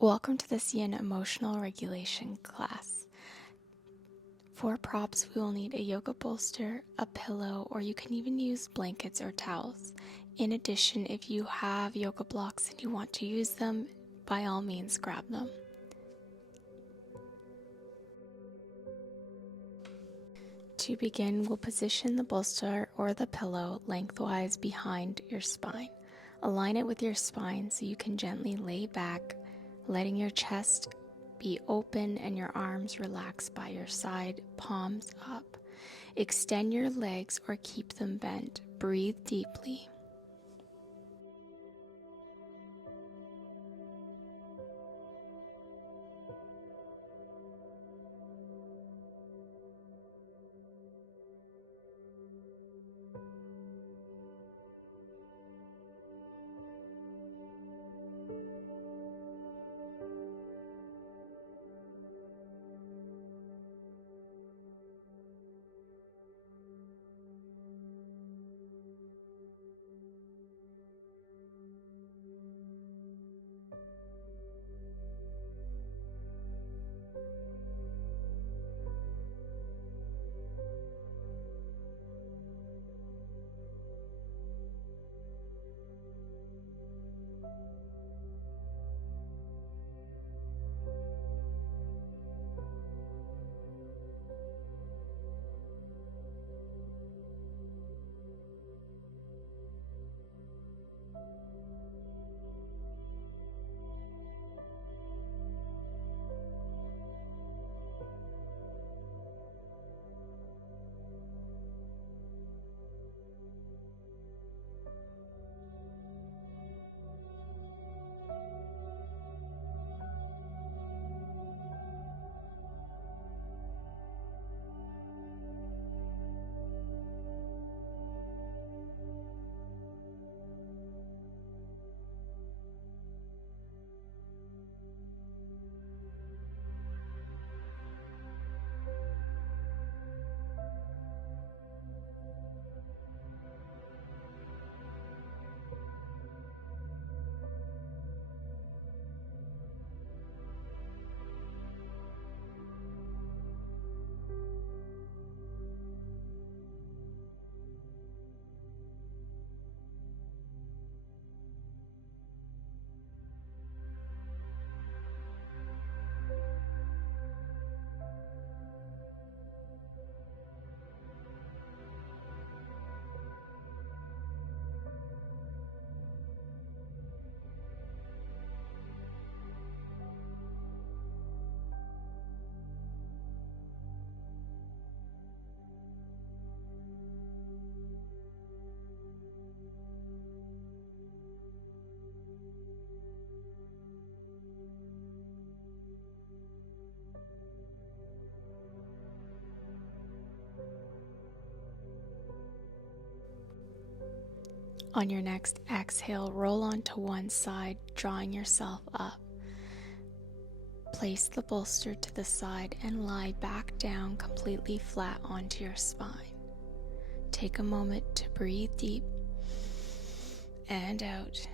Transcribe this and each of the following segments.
Welcome to this Yin emotional regulation class. For props, we will need a yoga bolster, a pillow, or you can even use blankets or towels. In addition, if you have yoga blocks and you want to use them, by all means grab them. To begin, we'll position the bolster or the pillow lengthwise behind your spine. Align it with your spine so you can gently lay back, letting your chest be open and your arms relax by your side, palms up. Extend your legs or keep them bent. Breathe deeply. On your next exhale, roll onto one side, drawing yourself up. Place the bolster to the side and lie back down completely flat onto your spine. Take a moment to breathe deep and out.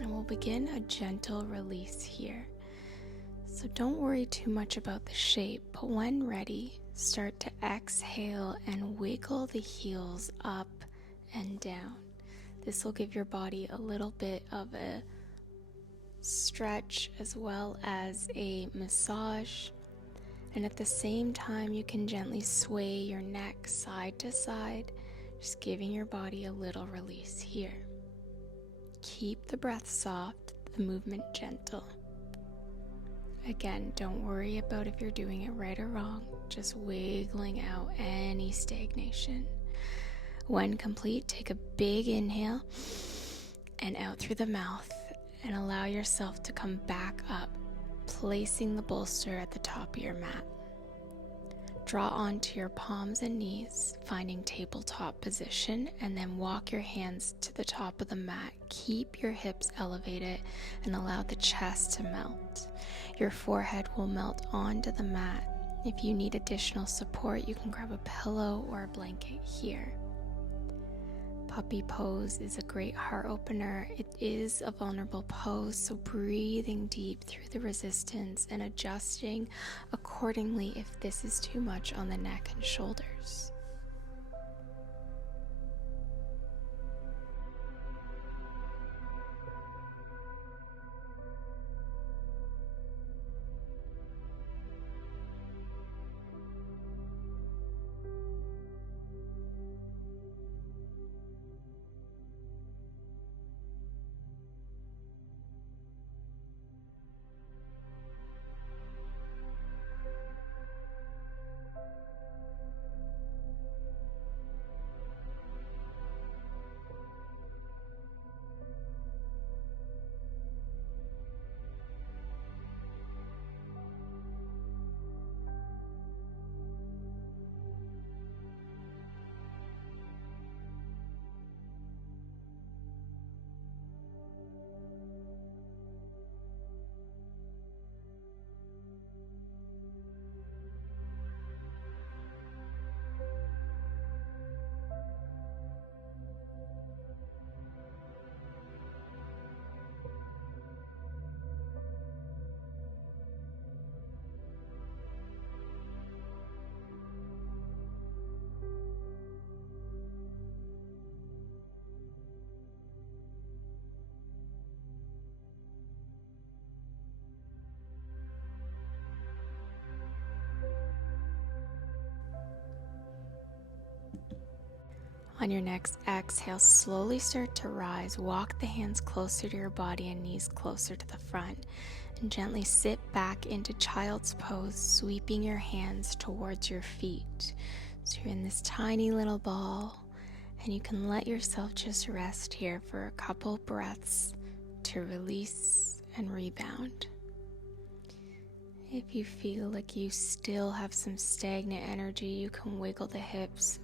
And we'll begin a gentle release here. So don't worry too much about the shape, but when ready, start to exhale and wiggle the heels up and down. This will give your body a little bit of a stretch as well as a massage. And at the same time, you can gently sway your neck side to side, just giving your body a little release here. Keep the breath soft, the movement gentle. Again, don't worry about if you're doing it right or wrong, just wiggling out any stagnation. When complete, take a big inhale and out through the mouth and allow yourself to come back up, placing the bolster at the top of your mat. Draw onto your palms and knees, finding tabletop position, and then walk your hands to the top of the mat. Keep your hips elevated and allow the chest to melt. Your forehead will melt onto the mat. If you need additional support, you can grab a pillow or a blanket here. Puppy pose is a great heart opener. It is a vulnerable pose, so breathing deep through the resistance and adjusting accordingly if this is too much on the neck and shoulders. On your next exhale, slowly start to rise. Walk the hands closer to your body and knees closer to the front. And gently sit back into child's pose, sweeping your hands towards your feet. So you're in this tiny little ball, and you can let yourself just rest here for a couple breaths to release and rebound. If you feel like you still have some stagnant energy, you can wiggle the hips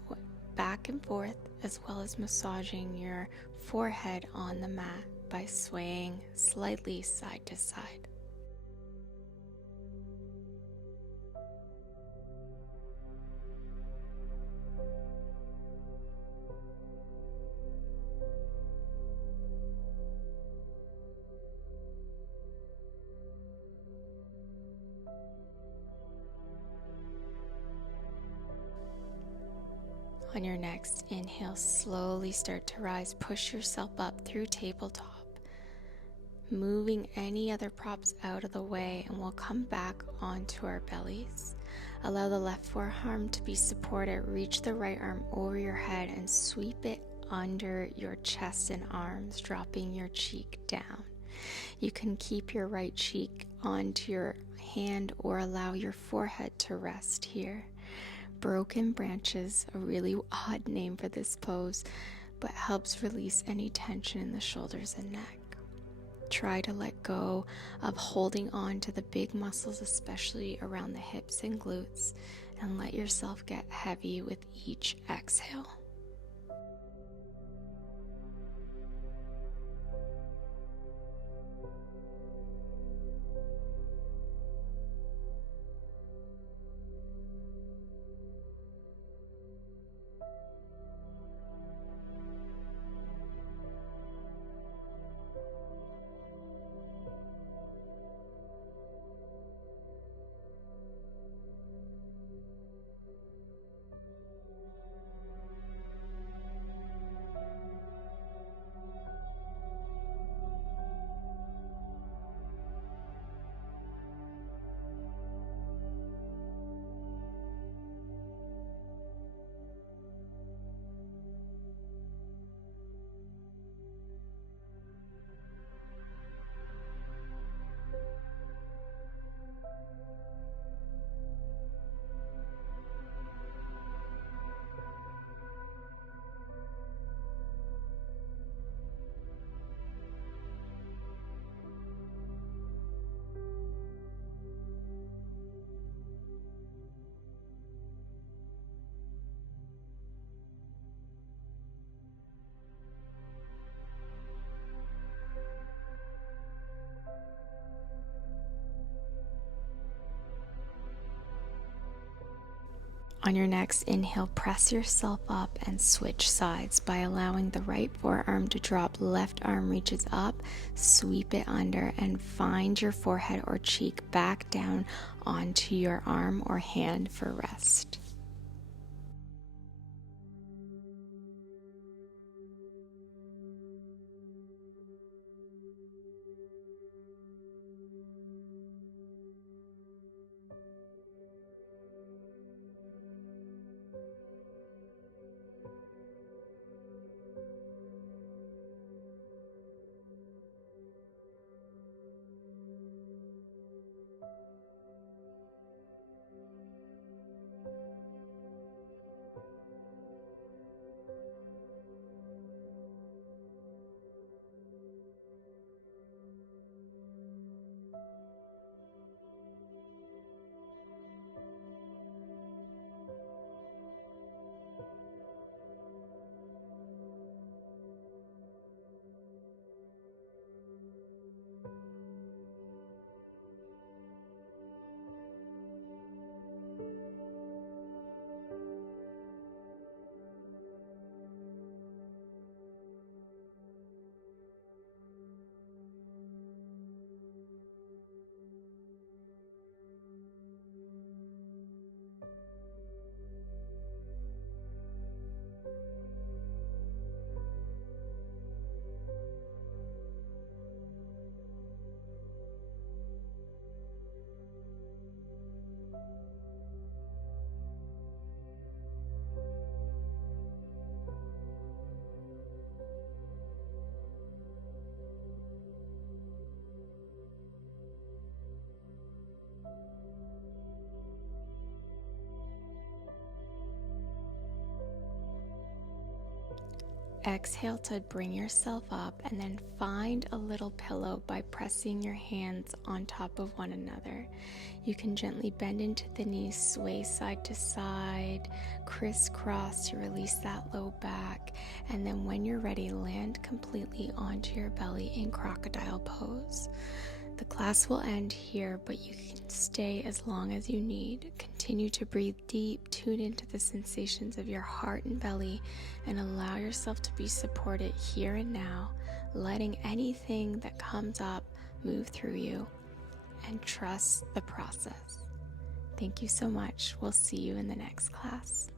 back and forth, as well as massaging your forehead on the mat by swaying slightly side to side. On your next inhale, slowly start to rise. Push yourself up through tabletop, moving any other props out of the way, and we'll come back onto our bellies. Allow the left forearm to be supported. Reach the right arm over your head and sweep it under your chest and arms, dropping your cheek down. You can keep your right cheek onto your hand or allow your forehead to rest here. Broken branches, a really odd name for this pose, but helps release any tension in the shoulders and neck. Try to let go of holding on to the big muscles, especially around the hips and glutes, and let yourself get heavy with each exhale. On your next inhale, press yourself up and switch sides by allowing the right forearm to drop, left arm reaches up, sweep it under, and find your forehead or cheek back down onto your arm or hand for rest. Exhale to bring yourself up and then find a little pillow by pressing your hands on top of one another. You can gently bend into the knees, sway side to side, crisscross to release that low back, and then when you're ready, land completely onto your belly in crocodile pose. The class will end here, but you can stay as long as you need. Continue to breathe deep, tune into the sensations of your heart and belly, and allow yourself to be supported here and now, letting anything that comes up move through you, and trust the process. Thank you so much. We'll see you in the next class.